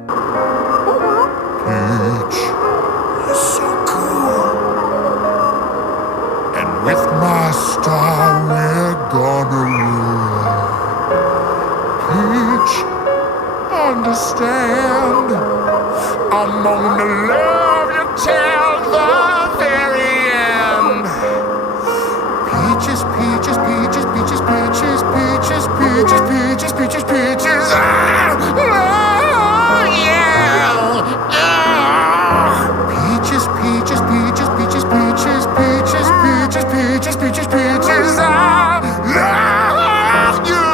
Peach, you're so cool. And with my star, we're gonna rule. Peach, understand, I'm gonna love you till